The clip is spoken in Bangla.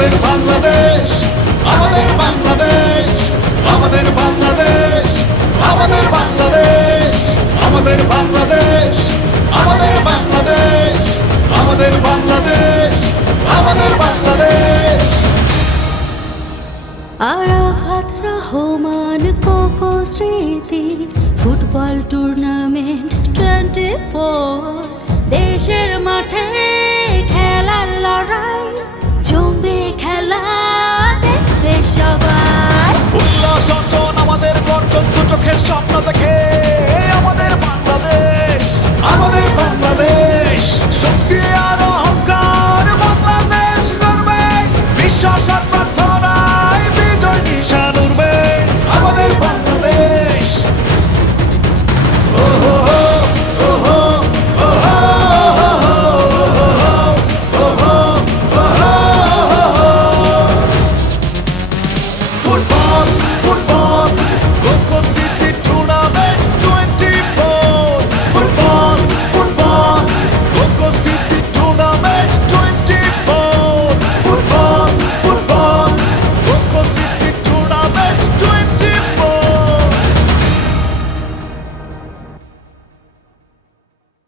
আমাদের বাংলাদেশ, আমাদের বাংলাদেশ, আমাদের বাংলাদেশ, আমাদের বাংলাদেশ, আমাদের বাংলাদেশ, আমাদের বাংলাদেশ, আমাদের বাংলাদেশ, আমাদের বাংলাদেশ। আরাফাত রহমান কোকো স্মৃতি ফুটবল টুর্নামেন্ট 24 দেশের মাঠে খেলার লড়াই জমবে খেলা দেখবে সবাই। উল্লাস অর্জন আমাদের গর্জন, দু চোখের স্বপ্ন দেখে